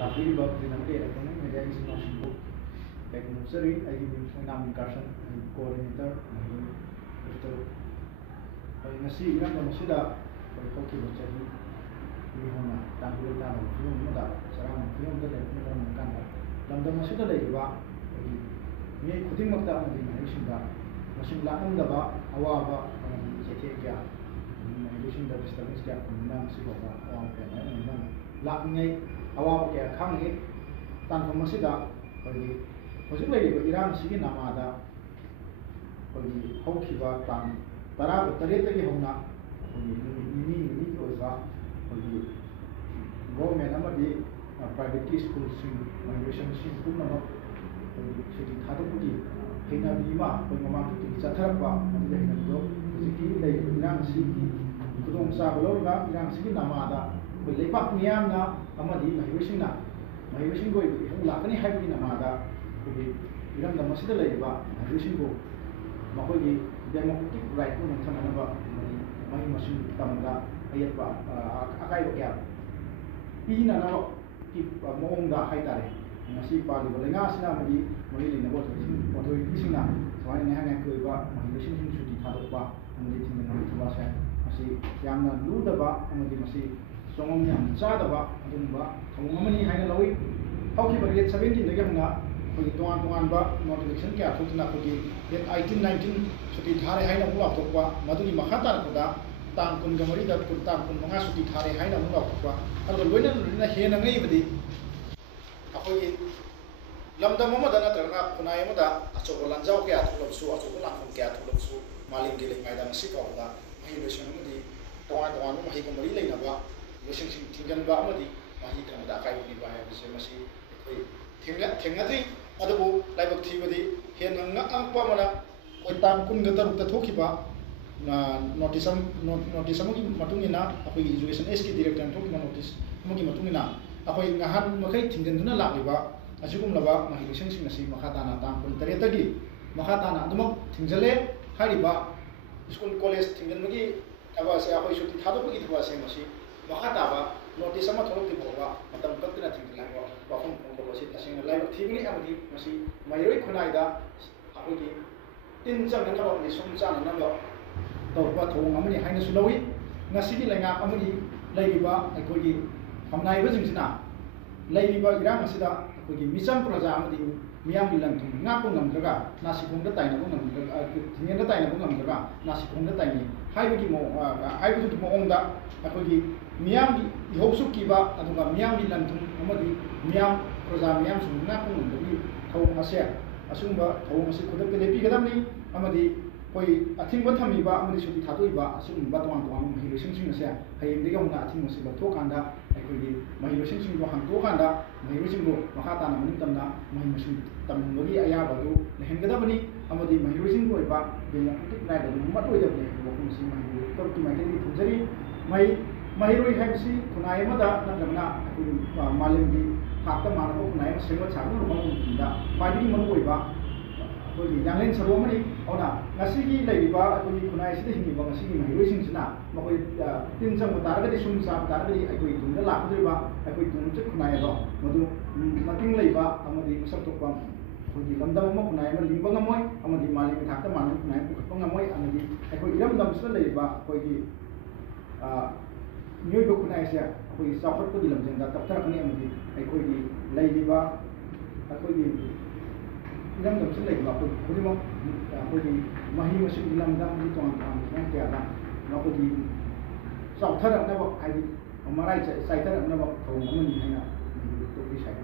लाभीब electronic media institution लेखनोसरी नाम Carson coordinator चही मिहोना तांबुल ताना फिल्म चराम फिल्म लमदम मी खुदिमक्ता मसिम लानंदब अवाब चेथे क्या डिस्टर्बेंस क्या अवाब लाने अवाब क्या खांगे तानफम हजिक इरांग नामाद तान तरा तरेतगी होना गवर्नमेंट प्राइवेट स्कूल माइग्रेशन पुनम सुटी थादोगी हेनाबी ममांग चथरप हजिकी इरांग खुदों चाब लौरगा इरांग नामाद लेपाक मियामना महिबसिंग लाकनी है नामाद इरंदम महिबसिंग मखोगी डेमोक्रेटिक राइट को नथनब मही मसिंग तमदा अयप अकायब क्या पीनब की मौंगा हाइतारे ngasi पालिब लेंगासिना मरी लेनब अथॉरिटीसिंगना सवाई नेहाने कोइबा महिबसिंग सुटी थादोकबा अमदि थिंगन थबासे मसी यामना लुदबा अमदि मसी सोंगम याम चादबा अदुंबा थमुमनि हाइना लवी हौकी बरेट 17 दगे हमना कोई तोआन तोआनबा नोटिफिकेशन क्या थोतना कोई डेट 18 19 सुटी थारे हाइना मुला तोकबा मदुनि मखा तारकोदा तांग कुन गमरी दा तांग कुन मंगा सुटी थारे हाइना मुला तोकबा अदो लोइना लोइना हेना ngैबदि अखोई लमदम नत्रगा खुनाई अचौब लांजाव क्या थोलबसु अचौब लांफम क्या थोलबसु मालिम की लेंगाइदा सिफावदा मही लोइसनमदि तोआन तोआन मही को मरी लेनबा लोइसिंग थिंगनबा अमदि मही क्रमदा अकाइब पिबा हाइबसे मसी अखोई थेंगथि अदबु लाइबक थीबदि हेन ngakpa mana koi tam kun ga taruk ta thokiba notice amagi matungina akoi education s ki director thokina notice amagi matungina akoi ngahan makai thingduna lagliba asugum laba mahibising sing nasi makhatana tam kun taretagi makhatana adumok thingjale hariba school college thingdungi aba se akoi suti thadopagi thwa se masi makhataba notice ama thorok ti boba matam taktina thingla wafum ko si tasing live thibini amadi masi mairoi khunaida akoi tin chang na ba ni sum chang na ba to ba thong amani haina sulawi ngasi di lenga amani leiba akoi gi hamnai ba jingsina leiba irang asida akoi gi misam praja amadi miyam bilang thum nga ko ngam daga nasi khong da taina ko ngam daga thingen da taina ko ngam daga nasi khong da taini haibi mo haibi tu mo ongda akoi gi miyam ihobsu kiba aduga miyam bilang thum amadi miyam praja miyam sum nga ko ngam dagi thong asia asumba thong asi khudak lepi gadamni amadi koi athing ba thamiba amadi suti thatoiba asumba tawang tawang mahilosing sing asia hayeng dega una athing masi ba thokanda akoi gi mahilosing sing bo hang thokanda mahilosing bo makata na mun tamna mahimasing tamnogi ayaba do lehen gadabani amadi mahilosing bo ba democratic right do matoi da bo ko masi mahilo to ki mai ni thujari mahiroi haibsi kunai mada namna akoi malemgi thakta manako kunai ma sengwa chagu ro ma party मनोई यांगलें सरोमनी औना ngasi लेरिबा अखोई खुनाई सिदा हिंगिबा ngasi महिरोइसिंगसिना मखोई तिन संग तारगदि सुम सा तारगदि अखोई तुंगा लाखद्रिबा अखोई तुंग च खुनाई रो मदु मतिंग लेबा अमदि मसक तोपा अखोई लमदम म खुनाई म लिंबा ngमोय अमदि मालिक थाक्ता मानु खुनाई पुखपा ngमोय अमदि अखोई इरम दम सिदा लेबा अखोई की न्यू बो खुनाई से अखोई साखत को दिलम जंदा तपतरकनी अमदि अखोई की लेरिबा अखोई की इरम दम सिदा लेबा खुदिमो अखोई मही मसिंग लमदम नि तोंग तोंग क्या दा अखोई साउथरकनबो हाइदि मराई साइथरकनबो थोंग अमनि हैना तो बि साइड